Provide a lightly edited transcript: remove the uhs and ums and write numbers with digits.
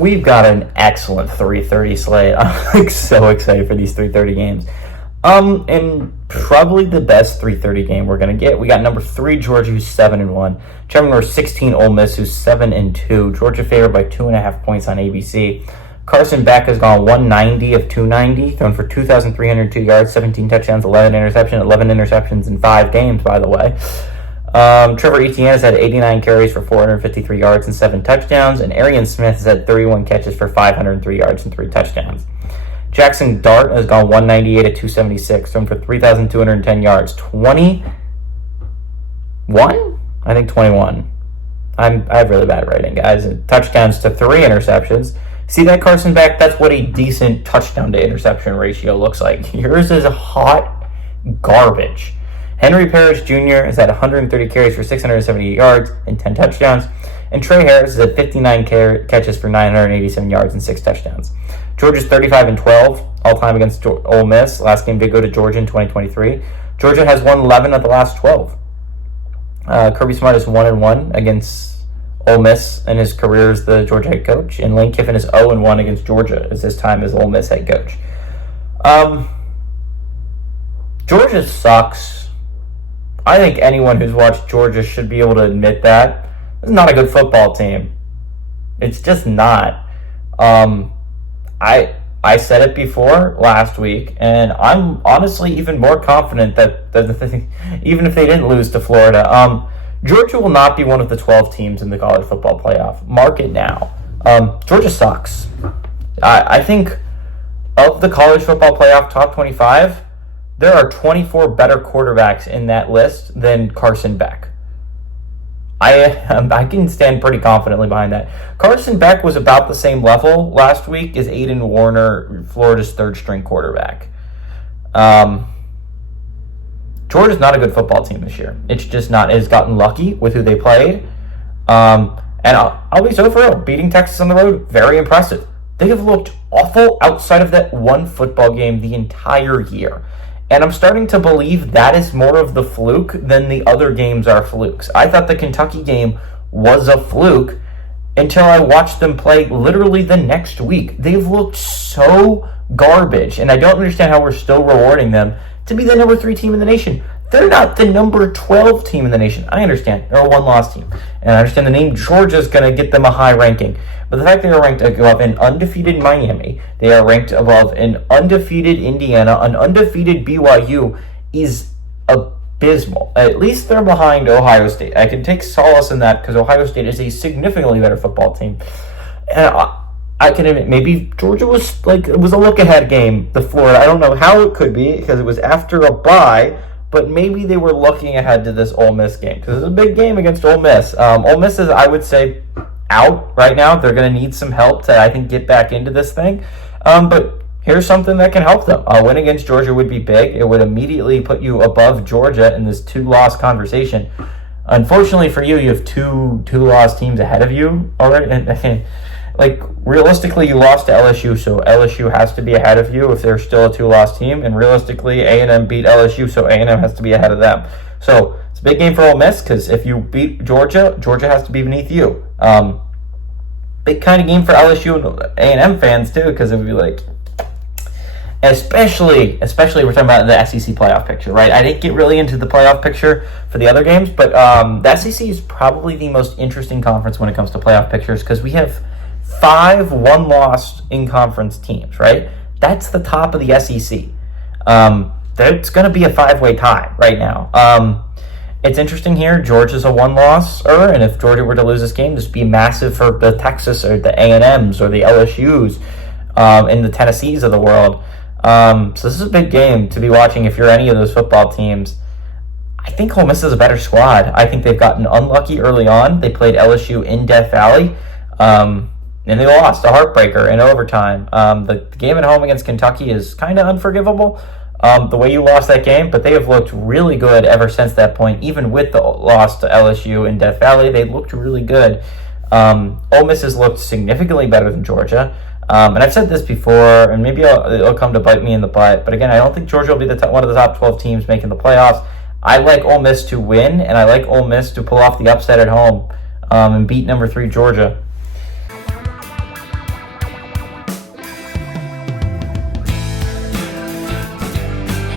we've got an excellent 3:30 slate. I'm like so excited for these 3:30 games. And probably the best 3:30 game we're gonna get. We got number 3 Georgia, who's 7-1. Trevor number 16 Ole Miss, who's 7-2. Georgia favored by 2.5 points on ABC. Carson Beck has gone 190 of 290, thrown for 2,302 yards, 17 touchdowns, 11 interceptions in 5 games, by the way. Trevor Etienne has had 89 carries for 453 yards and 7 touchdowns, and Arian Smith has had 31 catches for 503 yards and 3 touchdowns. Jackson Dart has gone 198 at 276, thrown for 3,210 yards. 21? I think 21. I have really bad writing, guys. And touchdowns to 3 interceptions. See that, Carson Beck? That's what a decent touchdown to interception ratio looks like. Yours is hot garbage. Henry Parrish Jr. has had 130 carries for 678 yards and 10 touchdowns. And Trey Harris has had 59 catches for 987 yards and 6 touchdowns. Georgia's 35-12 all-time against Ole Miss. Last game did go to Georgia in 2023. Georgia has won 11 of the last 12. Kirby Smart is 1-1 against Ole Miss in his career as the Georgia head coach. And Lane Kiffin is 0-1 against Georgia as his time as Ole Miss head coach. Georgia sucks. I think anyone who's watched Georgia should be able to admit that. It's not a good football team. It's just not. I said it before last week, and I'm honestly even more confident that even if they didn't lose to Florida, Georgia will not be one of the 12 teams in the college football playoff. Mark it now. Georgia sucks. I think of the college football playoff top 25, there are 24 better quarterbacks in that list than Carson Beck. I can stand pretty confidently behind that. Carson Beck was about the same level last week as Aiden Warner, Florida's third-string quarterback. Georgia's not a good football team this year. It's just not. It's gotten lucky with who they played. And I'll be so for real. Beating Texas on the road, very impressive. They have looked awful outside of that one football game the entire year. And I'm starting to believe that is more of the fluke than the other games are flukes. I thought the Kentucky game was a fluke until I watched them play literally the next week. They've looked so garbage, and I don't understand how we're still rewarding them to be the number 3 team in the nation. They're not the number 12 team in the nation. I understand. They're a one-loss team. And I understand the name Georgia is going to get them a high ranking. But the fact they are ranked above an undefeated Miami, they are ranked above an undefeated Indiana, an undefeated BYU is abysmal. At least they're behind Ohio State. I can take solace in that because Ohio State is a significantly better football team. And I can admit, maybe Georgia was it was a look-ahead game, the Florida. I don't know how it could be because it was after a bye. But maybe they were looking ahead to this Ole Miss game because it's a big game against Ole Miss. Ole Miss is, I would say, out right now. They're going to need some help to, I think, get back into this thing. But here's something that can help them. A win against Georgia would be big. It would immediately put you above Georgia in this 2-loss conversation. Unfortunately for you, you have two-loss teams ahead of you already. Realistically, you lost to LSU, so LSU has to be ahead of you if they're still a 2-loss team. And realistically, A&M beat LSU, so A&M has to be ahead of them. So it's a big game for Ole Miss because if you beat Georgia, Georgia has to be beneath you. Big kind of game for LSU and A&M fans too, because it would be especially we're talking about the SEC playoff picture, right? I didn't get really into the playoff picture for the other games, but the SEC is probably the most interesting conference when it comes to playoff pictures because we have 5 one-loss in-conference teams, right? That's the top of the SEC. It's going to be a 5-way tie right now. It's interesting here. Georgia's a 1-losser, and if Georgia were to lose this game, this would be massive for the Texas or the A&Ms or the LSUs and the Tennessees of the world. So this is a big game to be watching if you're any of those football teams. I think Ole Miss is a better squad. I think they've gotten unlucky early on. They played LSU in Death Valley. And they lost a heartbreaker in overtime. The game at home against Kentucky is kind of unforgivable, the way you lost that game, but they have looked really good ever since that point. Even with the loss to LSU in Death Valley, they looked really good. Ole Miss has looked significantly better than Georgia. And I've said this before, and maybe it'll come to bite me in the butt, but again, I don't think Georgia will be one of the top 12 teams making the playoffs. I like Ole Miss to win, and I like Ole Miss to pull off the upset at home and beat number 3 Georgia.